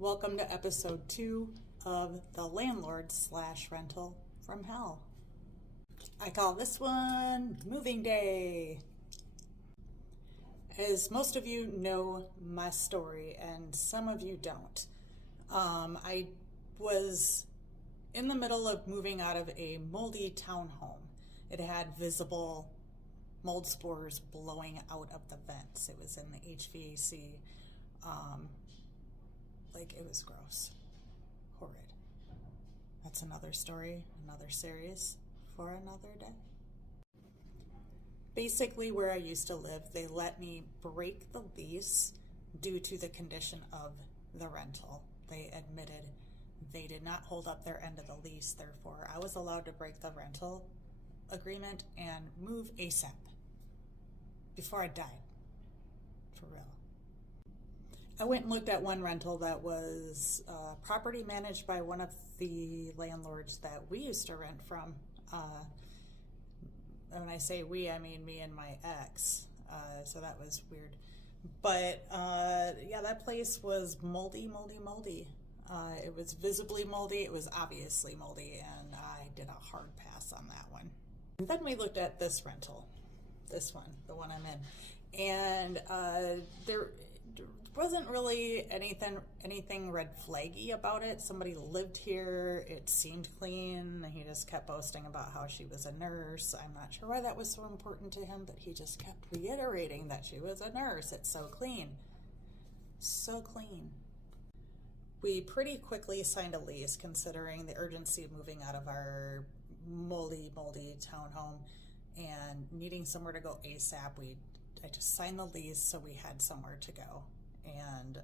Welcome to episode 2 of the Landlord / Rental from Hell. I call this one Moving Day. As most of you know my story, and some of you don't, I was in the middle of moving out of a moldy townhome. It had visible mold spores blowing out of the vents. It was in the HVAC. It was gross. Horrid. That's another story, another series for another day. Basically, where I used to live, they let me break the lease due to the condition of the rental. They admitted they did not hold up their end of the lease, therefore I was allowed to break the rental agreement and move ASAP before I died. For real. I went and looked at one rental that was property managed by one of the landlords that we used to rent from. When I say we, I mean me and my ex. So that was weird. But yeah, that place was moldy. It was visibly moldy. It was obviously moldy, and I did a hard pass on that one. And then we looked at this rental, this one, the one I'm in, and there wasn't really anything red flaggy about it. Somebody lived here. It seemed clean. He just kept boasting about how she was a nurse. I'm not sure why that was so important to him, but he just kept reiterating that she was a nurse. It's so clean. So clean. We pretty quickly signed a lease, considering the urgency of moving out of our moldy townhome and needing somewhere to go ASAP. I just signed the lease so we had somewhere to go. And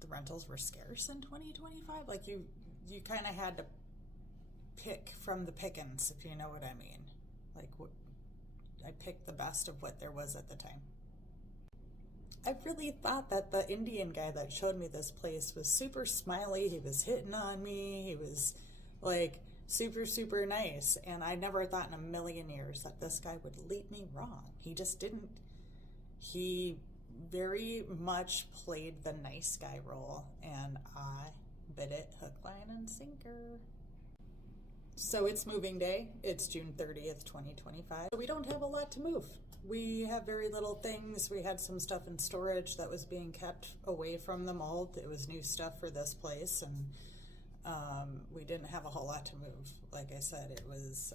the rentals were scarce in 2025. Like you kind of had to pick from the pickings, if you know what I mean. I picked the best of what there was at the time. I really thought that the Indian guy that showed me this place was super smiley. He was hitting on me. He was super nice. And I never thought in a million years that this guy would lead me wrong. He just didn't. He very much played the nice guy role, and I bit it hook, line, and sinker. So it's moving day. It's June 30th, 2025. We don't have a lot to move. We have very little things. We had some stuff in storage that was being kept away from the mold. It was new stuff for this place, and we didn't have a whole lot to move. Like I said, it was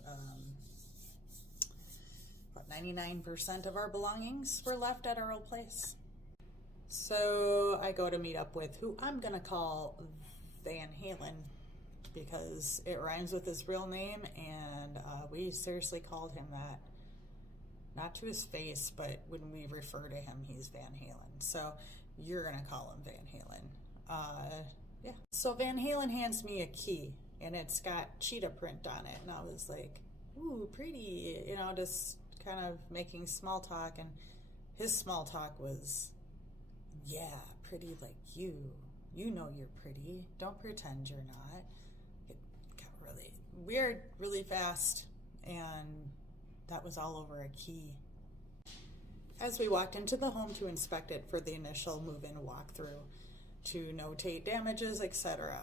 99% of our belongings were left at our old place. So I go to meet up with who I'm gonna call Van Halen, because it rhymes with his real name, and we seriously called him that. Not to his face, but when we refer to him, he's Van Halen. So you're gonna call him Van Halen. Yeah. So Van Halen hands me a key, and it's got cheetah print on it, and I was like, ooh, pretty, just kind of making small talk. And his small talk was, yeah, pretty like you know you're pretty, don't pretend you're not. It got really weird really fast, and that was all over a key. As we walked into the home to inspect it for the initial move-in walkthrough to notate damages, etc.,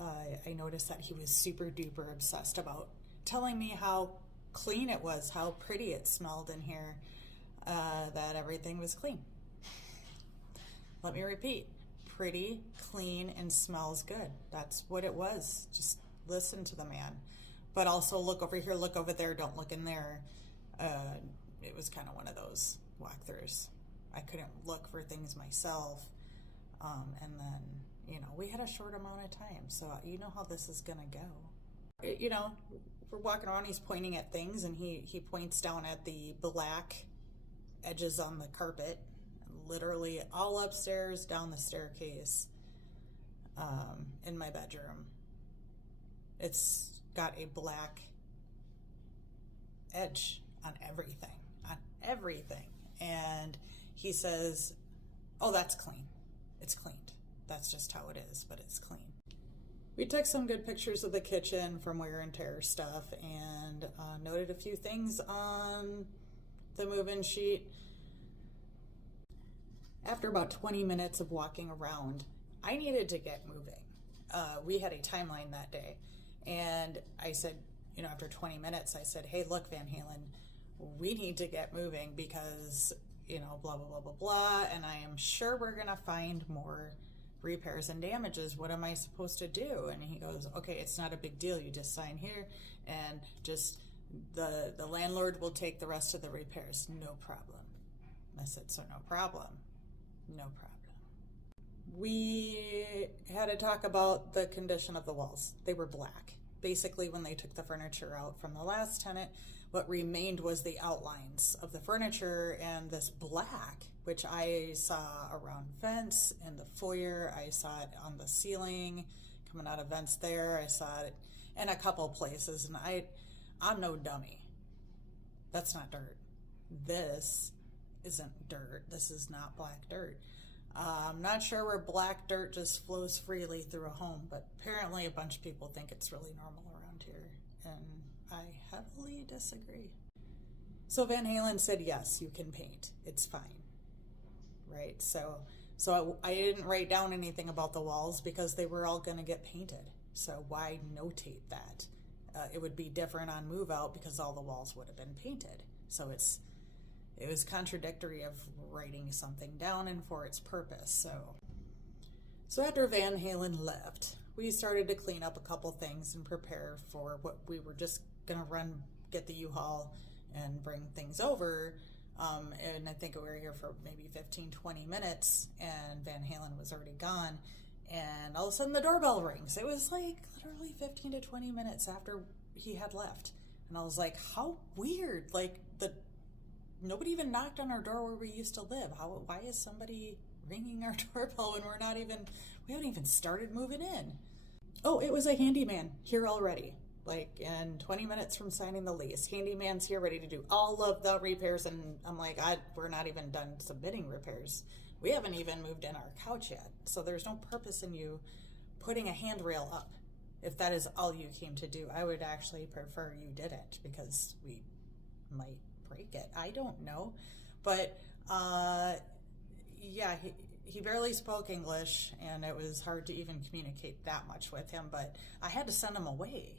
I noticed that he was super duper obsessed about telling me how clean it was, how pretty it smelled in here, that everything was clean. Let me repeat, pretty, clean, and smells good. That's what it was. Just listen to the man. But also look over here, look over there, don't look in there. It was kind of one of those walkthroughs. I couldn't look for things myself. And then, we had a short amount of time, so you know how this is gonna go. We're walking around, he's pointing at things, and he points down at the black edges on the carpet, literally all upstairs, down the staircase, in my bedroom. It's got a black edge on everything. And he says, oh, that's clean. It's cleaned. That's just how it is, but it's clean. We took some good pictures of the kitchen from wear and tear stuff, and noted a few things on the move-in sheet. After about 20 minutes of walking around, I needed to get moving. We had a timeline that day, and I said, after 20 minutes, I said, hey, look, Van Halen, we need to get moving because, blah, blah, blah, blah, blah, and I am sure we're going to find more repairs and damages. What am I supposed to do? And he goes, okay, it's not a big deal. You just sign here, and just the landlord will take the rest of the repairs. No problem. I said, so no problem. No problem. We had to talk about the condition of the walls. They were black. Basically, when they took the furniture out from the last tenant, what remained was the outlines of the furniture and this black, which I saw around vents in the foyer. I saw it on the ceiling, coming out of vents there. I saw it in a couple places, and I'm no dummy. That's not dirt. This isn't dirt. This is not black dirt. I'm not sure where black dirt just flows freely through a home, but apparently a bunch of people think it's really normal around here, and I heavily disagree. So Van Halen said, yes, you can paint. It's fine. Right? So I didn't write down anything about the walls because they were all going to get painted. So why notate that? It would be different on move out because all the walls would have been painted. So it was contradictory of writing something down and for its purpose. So after Van Halen left, we started to clean up a couple things and prepare for what we were just gonna get the U-Haul and bring things over. And I think we were here for maybe 15-20 minutes, and Van Halen was already gone. And all of a sudden the doorbell rings. It was like literally 15 to 20 minutes after he had left. And I was like, how weird. Like, nobody even knocked on our door where we used to live. Why is somebody ringing our doorbell when we haven't even started moving in? Oh, it was a handyman here already. Like, in 20 minutes from signing the lease. Handyman's here ready to do all of the repairs, and I'm like, we're not even done submitting repairs. We haven't even moved in our couch yet. So there's no purpose in you putting a handrail up. If that is all you came to do, I would actually prefer you did it, because we might break it. I don't know. But yeah, he barely spoke English, and it was hard to even communicate that much with him, but I had to send him away.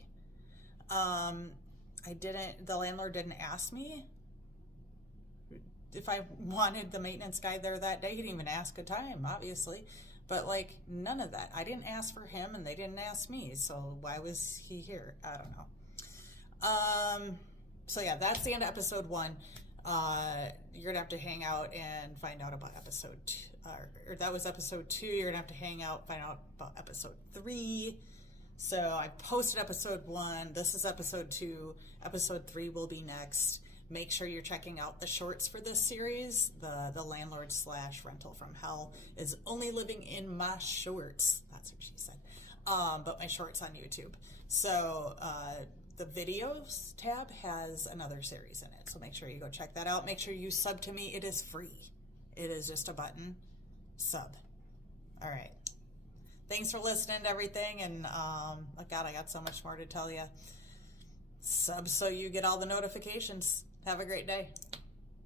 The landlord didn't ask me if I wanted the maintenance guy there that day. He didn't even ask a time, obviously. But, like, none of that. I didn't ask for him, and they didn't ask me. So why was he here? I don't know. So, yeah, that's the end of episode 1. You're going to have to hang out and find out about episode 2. Or that was episode 2. You're going to have to hang out, find out about episode 3. So I posted episode 1. This is episode 2. Episode 3 will be next. Make sure you're checking out the shorts for this series. The landlord / rental from hell is only living in my shorts. That's what she said. But my shorts on YouTube. So the videos tab has another series in it. So make sure you go check that out. Make sure you sub to me. It is free. It is just a button. Sub. All right. Thanks for listening to everything. And oh God, I got so much more to tell you. Sub so you get all the notifications. Have a great day.